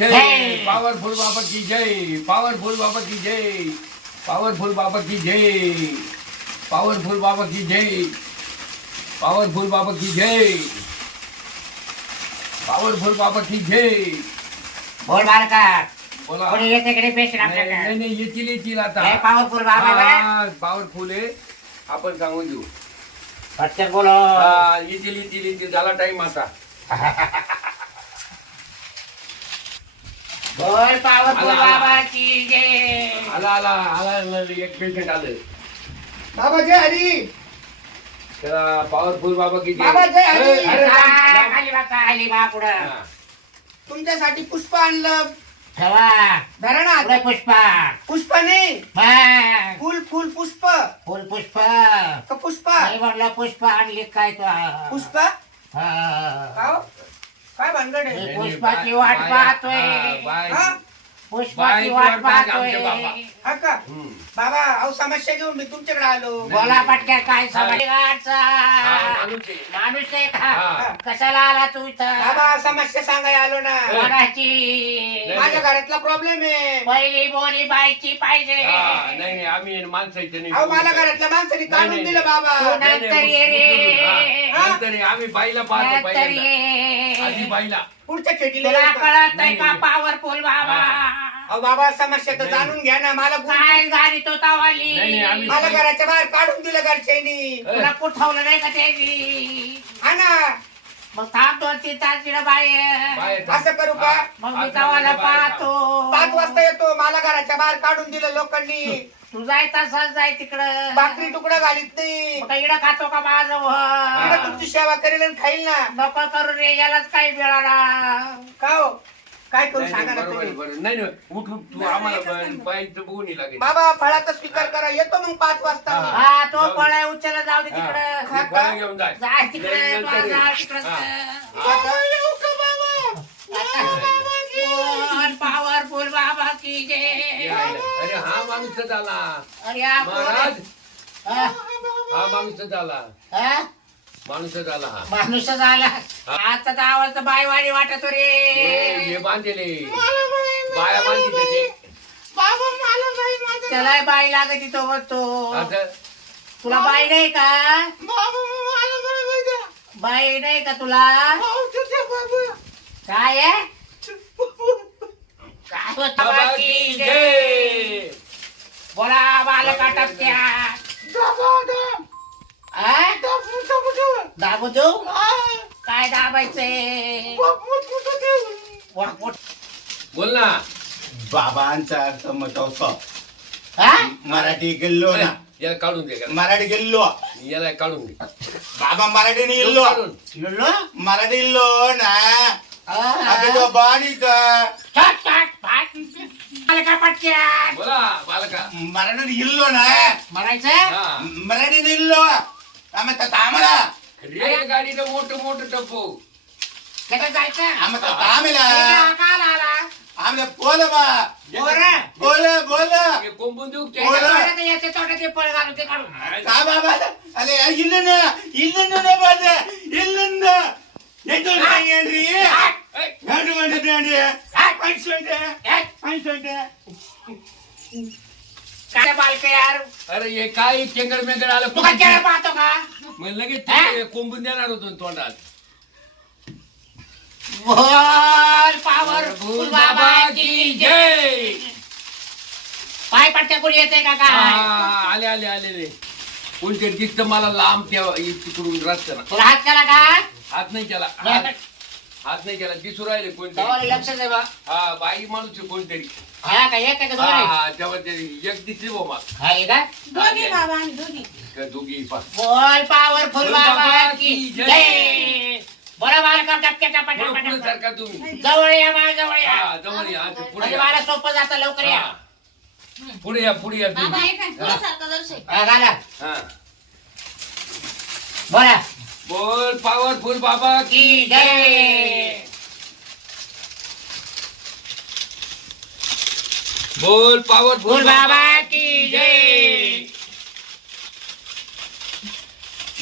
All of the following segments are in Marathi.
जय पावरफुल बाबा की जय, पावरफुल बाबा की जय, पावरफुल बाबा की जय, पावरफुल बाबा की जय, पावरफुल बाबा की जय, पावरफुल बाबा की जय. बोल बार का बोला. कोणी येते की नाही पेशंट आपल्याकडे? नाही नाही येतील आता. लय powerful बाबा आहे बरं. पॉवरफुल आहे, आपण सांगून देऊ. पटकन बोलो. येतील झाला टाइम आता. बोल पावरफुल आला, आला. बाबा की जय. आला एक पेशंट आलं. बाबा जय हरी. त्याला पॉवरफुल बाबा की जय. बाबा जय हरी. अरे, खाली बा खाली बा पुढं हा. तुमच्यासाठी पुष्प आणलं. ठेवा धरा ना. पुढे पुष्पा पुष्प नाही, मग फुल फुल पुष्प फुल पुष्प का पुष्प नाही म्हटलं पुष्प आणली काय तू पुष्प. हा. का हो? काय भानगड आहे? मी पुष्पाची वाट पाहतोय. बाय. हा? पुष्पाची बाईची वाट वाट पाहते आमचे पाहतोय. बाबा. हा का हम्म. बाबा अहो समस्या घेऊन मी तुमच्याकडे आलो. बोला पटक्या काय हा, समाजचा माणूस आहे. माणूस आहे हा. का? कशाला आला तू इथं? बाबा समस्या सांगायला आलो ना. कोणाची? माझ्या घरातला प्रॉब्लेम आहे. पहिली बोली बाईची पाहिजे. हा, नाही आम्ही माणसाचे नाही. अहो मला घरातल्या माणसाने काढून नाही, दिलं तू बाबा. नंतर ये रे. हा, नंतर ये. आम्ही बाईला पाहतो नंतर पहिल्यांदा. आधी ये. बाईला. पुढच्या खेटीला तुला येऊ का? कळत नाही, नाही का नाही. पॉवरफुल बाबा? अहो बाबा समस्या तर नाही. जाणून घ्या ना. मला काय गाडी तो तावाली? नाही, आम्ही- मला घराच्या बाहेर काढून दिलं घरच्यांनी. तुला कुठवलं नाही का त्याची? हा ना. मग थांब 2-3 तास तिला बाहेर. बाहेर. असं करू का? मग मी तवाला पाहतो. 5 वाजता येतो. मला घराच्या बाहेर काढून दिलं लोकांनी. तू जाय तसाच जाय तिकडं. भाकरी तुकडा घालीत नाही. मग इडं खातो का माझं इकडे व? तुमची सेवा करेल आणि खाईल ना. नको करू रे यालाच काही मिळाला. का हो? काय करू नाही, सांगा नाही, ना बरोबर तुम्ही. बरोबर. नाही उठ तू आम्हाला बाईचं बघून ये लागेल. बाबा फळाचा स्वीकार करा. येतो मग 5 वाजता. हा. मी. हा तो जाऊ दे. पळाय उचलला जाऊ दे हा. तिकडं. हा. फळं घेऊन जाय. जाय तिकडे नंतर ये. जा तिकडं. हा. बाबा, येऊ का बाबा? पॉवरफुल बाबा की जय. अरे हा माणूसच आला. अरे हा महाराज हा? हा माणूसच आला. हा? माणूसच आला हा. माणूसच आला. आता तर आवाज तर बायवाडी वाटत रे. हे बांधलेले बाया बांधित ते. बाबा मला नाही माझं. त्याला बाई लागत तो बघतो. आता तुला बाई नाही का? बाबा मला नाही माझं. बाई नाही का तुला? भाऊ तुझ्या बाबा. काय आहे? काय होतं बाबा बाकी? की जय. बोला बालका टपक्या. आ? दाबू देऊ? काय दाबायचंय? वाकवट. बोल ना. बाबांचा अर्थ मतवतो हा? मराठी गेल्लो ना याला काढून दे. मराठी गेल्लो याला काढून दे. बाबा मराठीने इल्लो काढून. लुल्लो? मराठी इल्लो ना आ? अगं तो बाणी का छट, छट, पाट. बालका पटक्या. बोला बालका. मराठी इल्लो ना म्हणायचं? हा. मराठीने इल्लो आम्ही तर तामला रे गाडीनं मोठं टप्पू. कसं जायचं? आम्ही तर तामेला हे काल आला. आम्ही बोल बा पोरं. बोल हे कोंबून देऊ बोला. तोंडात याचे तोंडात हे फळ घालून ते काढून. का बाबा अरे ಇಲ್ಲನ್ನ ಬಾದೆ ಇಲ್ಲನ್ನ ಎದ್ದು ಏನ್ರಿ ಎರಡು ಗಂಟೆ काय बालक यार? अरे हे काय चेंगर मेंगर आलं. तू काय केलं पाहतो का? मग लगेच हा? ते कोंबून देणार होतो ना तोंडात. बोल पॉवरफुल बाबा की जय. पाय पट्ट्या कोणी येते का काय? हा, आले रे. कोणतरी दिसतं मला लांब त्या तिकडून रस्त्याला. तुला हात केला का? हात नाही केला. हात नाही केला. दिसू राहिले कोणतरी. तवाला लक्ष दे बा. हा बाई माणूस आहे कोणतरी. हा का एक का हा दोन? हा तेव्हा ते एक दिसली बाबा. हा हे का? दोघी बाबा आम्ही दोघी. त्या दोघी पा. बोल पॉवरफुल बोल बाबा बाबा की की जय. जय. बोला बालका टपक्या टपा पुढं टपा पुढं टपा. सारखा तुम्ही. जवळ या मा जवळ या. हा जवळ या. आता पुढे म्हणजे या. मला सोपं जातं लवकर या. हा. पुढे या बाबा तुम्ही. ऐका तुझ्यासारखं दर्शक हा, घाला. हा. बोला बोल पॉवरफुल बाबा की की जय. बोल पॉवरफुल बोल बाबा की जय.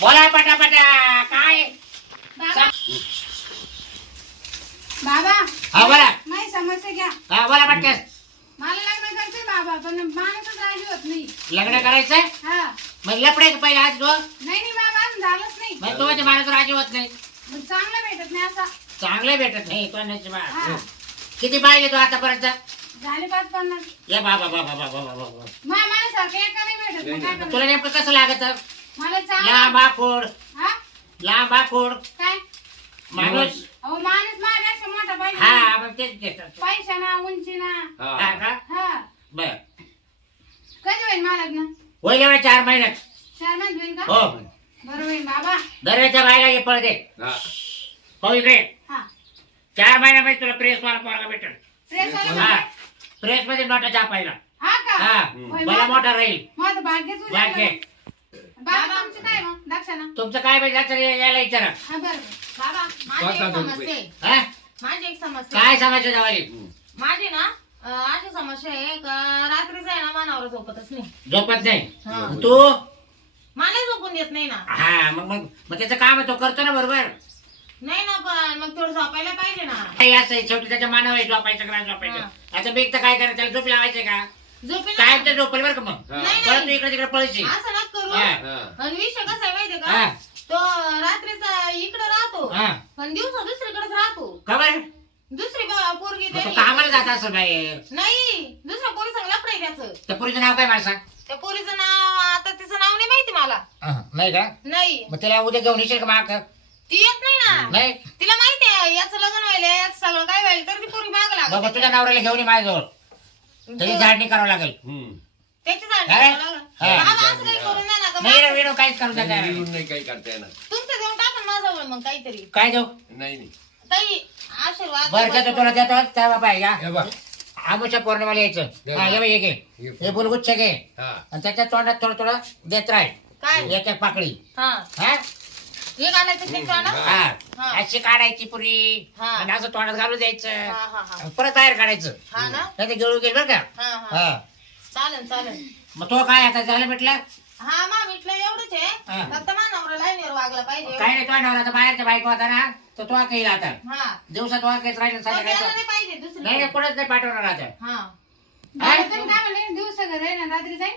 बोला पटापटा काय? बाबा बाबा हा बोला. नाही समस्या हा बोला पटकन. मला लग्न करते बाबा पण माणूसच राजी होत नाही. लग्न करायचंय हा मग लपडे का पहिले आज तो नाही बाबा अजून झालंच नाही. मग तो म्हणजे माणूस राजी होत नाही. मग चांगलं भेटत नाही असा. चांगले भेटत नाही कोणाची बा. हा किती पाहिले तू आतापर्यंत? झाले 5-50. ये बाबा बाबा बाबा बाबा. माणसासारखं एका नाही भेटत. मग काय तुला करणार? नेमकं कसं लागत? मला चांगलं लांब आखोड हा लांब आखोड काय माणूस. अहो माणूस माझ्यापेक्षा मोठा पाहिजे. हा मग तेच घेतात. पैसा ना उंची ना. हा का? हा बर कधी होईल मला लग्न? होईल एवढ्या 4 महिन्यात. 4 महिने होईल का? हो बरं होईल बाबा. दरवेळच्या बायला हे पळ दे. हा. हो इकडे हा 4 महिन्यामध्ये तुला प्रेस वाला पोरगा भेटेल. प्रेस हा वाला प्रेस मध्ये नोटा छापायला. हा का? हा होय, मला मोठा राहील. माझं भाग्यच उजाडलं. भाग्य. बाबा तुमचं काय मग दक्षिणा? तुमचं काय पाहिजे जायचं यायला विचारा. हा बरं बाबा माझी 5,000 एक रुपये. समस्या आहे. हा? माझी एक समस्या काय समस्या जावाली? माझी ना अशी समस्या आहे का रात्रीचा आहे ना मानावर झोपतच नाही. झोपत नाही हा. तू? मला झोपून देत नाही ना. हा मग मग मग त्याचं काम आहे तो करतो ना बरोबर. नाही ना पण मग थोडं झोपायला पाहिजे ना. काही असं आहे, शेवटी त्याच्या मानावर आहे, झोपायचं का नाही झोपायचं. आता बेग तर काय करायचं त्याला झोप लावायचं का? झोपेल काय ना. तर झोपेल बरं का मग. हा. नाही, परत तू नाही. इकडे तिकडे पळशील. असं ना करू. हा. हा. आणि विषय कसा आहे माहितीये हा. का तो रात्रीचा इकडे राहतो हा. पण दिवसा दुसरीकडेच राहतो. का बरं? दुसरी पोरगी मग तो त्याने- कामाला जात असं बाहेर. नाही दुसऱ्या पोरी सांग लपडे त्याचं. त्या पोरीचं नाव काय मला सांग. त्या पोरीचं नाव आता तिचं नाव नाही माहिती मला. नाही का? नाही मग त्याला उद्या घेऊन येशील का माग? ती येत नाही ना. नाही तिला माहिती आहे याचं लग्न व्हायला याचं सगळं काय व्हायला तर ती पोरी माग बाबा लागत. तुझ्या नवऱ्याला घेऊन ये माझ्याजवळ. त्याची झाडणी करावं लागेल. हम्म. त्याची झाड काय? बाबा असं काही करून द्या ना नाही का. रे, विनू काहीच करू द्या नाही, नाही काही करता येणार. तुमचं देऊन टाका ना माझ्याजवळ मग काहीतरी काय देऊ? नाही नाही. काही आशीर्वाद. बरं का तुला देतो त्या बाबा या हे बघ. आमुच्या पौर्णिमाला यायचं. हा ये बाई, हे घे. हे बुलगुच्छ घे हा. आणि त्याच्या तोंडात थोडं थोडं देत राह. काय एक एक पाकळी. हा हा हे घालायचं ते तोंडात? हा हा. अशी काढायची पुरी हा. आणि असं तोंडात घालून हा द्यायचं. हा हा परत बाहेर काढायचं. हा ना नाही ते गिळू गेल बरं का. हा हा हा चालेल चालेल. मग तो काय आता झालं म्हटलं. हा मा म्हटलं एवढंच आहे हा. फक्त मा नवरा लाईनीवर वागला पाहिजे. काय नाही तो नवरा आता बाहेरच्या बायको होता ना तर तो काही आता हा दिवसात वाकायचं राहिलं तो गेला सांगायचं. नाही पाहिजे दुसरी. नाही नाही कोणच नाही पाठवणार आता. हा बाबा तुम्ही काय म्हणले दिवसा घर आहे ना रात्री जाईल?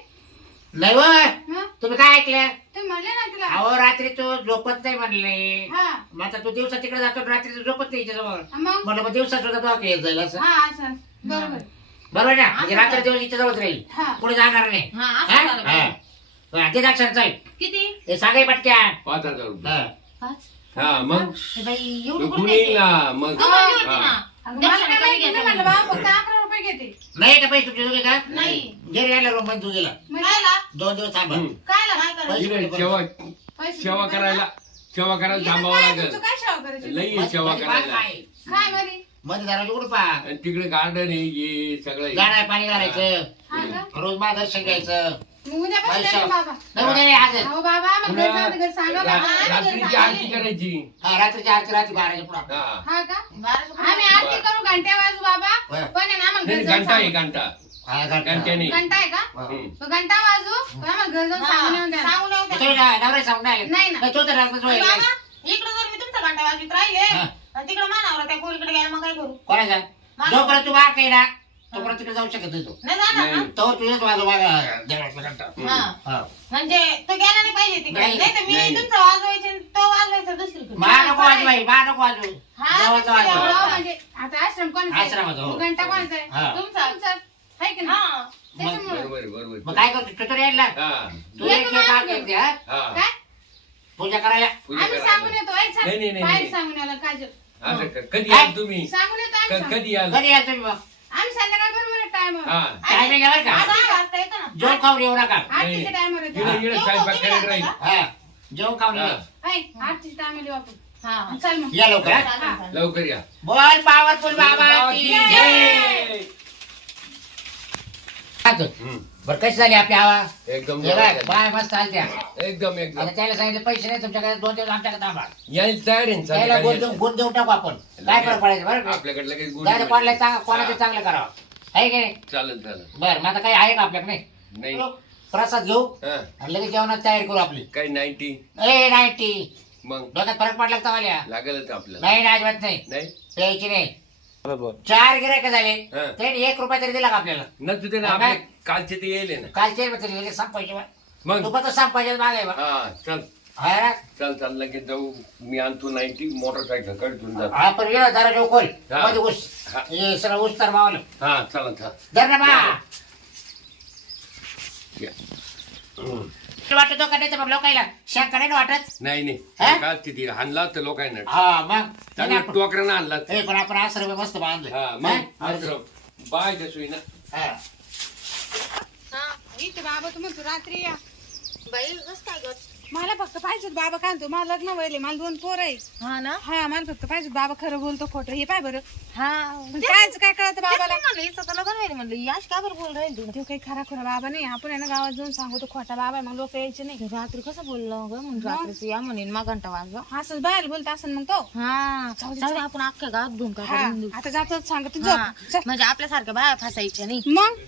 नाही व हा तुम्ही काय ऐकलं? तुम्ही म्हणले ना तिला. अहो रात्री तू झोपत नाही म्हणले. हा मग आता तू दिवसा तिकडे जातो रात्री तू झोपत नाही हिच्याजवळ. मग म्हटलं मग दिवसा सुद्धा तो येत जाईल असं. हा असं बरोबर. बरोबर ना म्हणजे रात्री दिवस हिच्या जवळच राहील. हा पुढे जाणार नाही. हा हा? असं झालं हा. पाहिजे. हा, ते दाक्षर चल किती? ते सांगाय पटक्या. 5,000 रुपये. हा. 5? हा मग हे बाई एवढं तो कुठं कुणी येईल द्यायचं? ना मग. तू म्हणली होती हा. ना. अगं, मला दक्षिणा काय कमी माहिती घेते नाही म्हणलं म्हणून. बाबा फक्त 11 रुपये घेते. नाही का पैसे तुमचे दोघे का? नाही. घरी यायला रूम बंद तू गेला म्हणजे खायला? 2 दिवस थांबा. हम्म. काय काय लागलं? करायचं? इकडे सेवा पैसे सेवा देते करायला सेवा करायला इथं थांबावं काय लागेल. तुमचं काय सेवा करायची? लई आहे सेवा मध्ये करायला. काय? काय बरी? मध्ये दाराला उघड पा. आणि तिकडे गार्डन आहे हे सगळं आहे. गाणं पाणी घालायचं. हा का? रोज मार्गदर्शन घ्यायचं. मग उद्यापासून पैसा. देते बाबा. नाही उद्या नाही आज. अहो बाबा मग घरी जाऊ दे, घरी सांगा बाबा. रात्रीची आरती करायची. हा रात्रीची आरती रात्री 12च्या पुढं. हा. हा का? 1200 आम्ही आरती करू घंट्या वाजू बाबा बरं. पण आहे ना आम्हाला नाही घरी जाऊन घंटा आहे सांगा. घंटा. हा, घंटा. घंट्याने. घंटा आहे का? हा. हम्म. मग घंटा वाजू पण आम्हाला घरी जाऊन सांगून येऊन द्या. सांगून येऊ मग द्या. तुम्ही नवरा सांगून नाही आले? नाही ना. तो तर रात्रच आणि व्हायला. बाबा, इकडं जर मी तुमचा घंटा वाजवीत राहिले हा. आणि तिकडं मानावर त्या पोरीकडे गेला मग काय करू? कोणाचा? जोपर्यंत तू बाहेर काही ना तोपर्यंत तिकडे जाऊ शकत नाही तू. नाही जाणार ना? नाही. तो तुझ्याच माझा देवळातला घंटा. हा. हा. म्हणजे तो गेला नाही पाहिजे तिकडे. नाही. नाही तर मी नाही. तुमचा वाजवायचे आणि तो वाजवायचा दुसरीकडे. मा नको वाजू बाई, मा नको वाजू. हा, देवाचं तुमचं वाजव. देवाचं. हो, म्हणजे आता आश्रम कोणाचा आहे? आश्रमाचा, हो. मग घंटा कोणाचा आहे? हा. तुमचा. तुमचाच. आहे की नाही? हा. त्याच्यामुळे. बरोबर बरोबर. मग काय करतो तू तर यायला हा. तू एक एक हात घेते, हा? हा. काय? पूजा करायला. पूजा आम्ही करायला. सांगून येतो ऐक नाही, नाही, सांग. नाही, बाहेर नाही. सांगून यायला काजल. असं कधी काय? याल तुम्ही सांगून येतो आम्ही सांगून. कधी याल? कधी याल तुम्ही मग? आम्ही संध्याकाळ बरोबर टाइमवर. हा. टायमिंग आहे बरं का? 6 वाजता येतं ना. जेवण खाऊन येऊ नका. आरतीच्या टाइमवर येतो. इकडे इकडे येऊ स्वयंपाक तुम्ही करायला राहील. आता हा जेवण खाऊन हा. ये. ऐक आरतीच्या टाइमला येऊ आपण. हा. चल मग. या लवकर हा? चालेल, चालेल. लवकर या. बोल पॉवरफुल बाबा बाबाची की जय. जय. आता हम्म. बरं कशी झाली आपली हवा? एकदम हे बघ, बाय मस्त चालत्या. एकदम एकदम आता त्याला सांगितलं पैसे नाही तुमच्याकडे 2 दिवस आमच्याकडे थांबा. यायला तयार आहे ना त्याला संध्याकाळी गुण यायचं. गुण देऊन टाकू आपण. काय फरक पडायचं बरं का? आपल्याकडे लगेच गुण जायचं कोणाला मिळेल. कोणाचं चांगलं करावं आहे की नाही? चालेल चालेल. बरं मग आता काही आहे का आपल्याकडे? नाही. प्रसाद घेऊ हा. आणि लगेच जेवणात तयारी करू आपली. काही 90 ए 90 मग डोक्यात फरक पडला का तवाल्या? लागेलच आपल्याला. नाही ना अजिबात नाही नाही प्यायची नाही बरोबर 4 गिरायक झाले हा. त्यांनी 1 रुपया तरी दिला का आपल्याला नसू दे ना हा, आपले काय? कालचे ते येईल ना कालचे तरी संपायचे बा मग तू पण तर संपायचे मागे बा हा चल हा ना? चल लगेच जाऊ मी आणतो 90 मोटरसायकल कडून जातो आपण गेलो जरा जो खोल हा. मध्ये ऊस हा. हे सगळं ऊस तर मावलं हा चला चल धर ना बा या. वाटतो का नाही तर मग लोकायला शंका नाही ना वाटत नाही हा? काल तिथे हाणला तर लोकांना हा मग त्याने टोकऱ्यानं आणला हे पण आपण 8 रुपये मस्त बांधले हा मग असं बाय दसवी ना हा. हा इथे बाबा तू म्हणतो रात्री या बाई कस काय ग मला फक्त पाहिजे होतं बाबा काय म्हणतो मला लग्न व्हायले मला 2 पोर आहे हा ना हा मला फक्त पाहिजे होतं बाबा खरं बोलतो खोटं हे पाय बरं हा पण कायच काय कळतं बाबाला म्हणलं हिचं तर लग्न व्हायला म्हणलं याश का बरं बोल राहील तू तो काही खरा खोरा बाबा नाही आपण आहे ना गावात जाऊन सांगतो खोटा बाबा आहे मग लोक यायचे नाही रात्री कसं बोललो ग म्हणून रात्रीच या म्हणेन मग घंटा वाजवा असंच बाहेर बोलत असं मग तो हा जाऊ दे, आपण अख्ख्या गावात धुमका हा करून देऊ. आता जातो सांगतो हा, झोप म्हणजे आपल्यासारख्या बाया फसायच्या नाही मग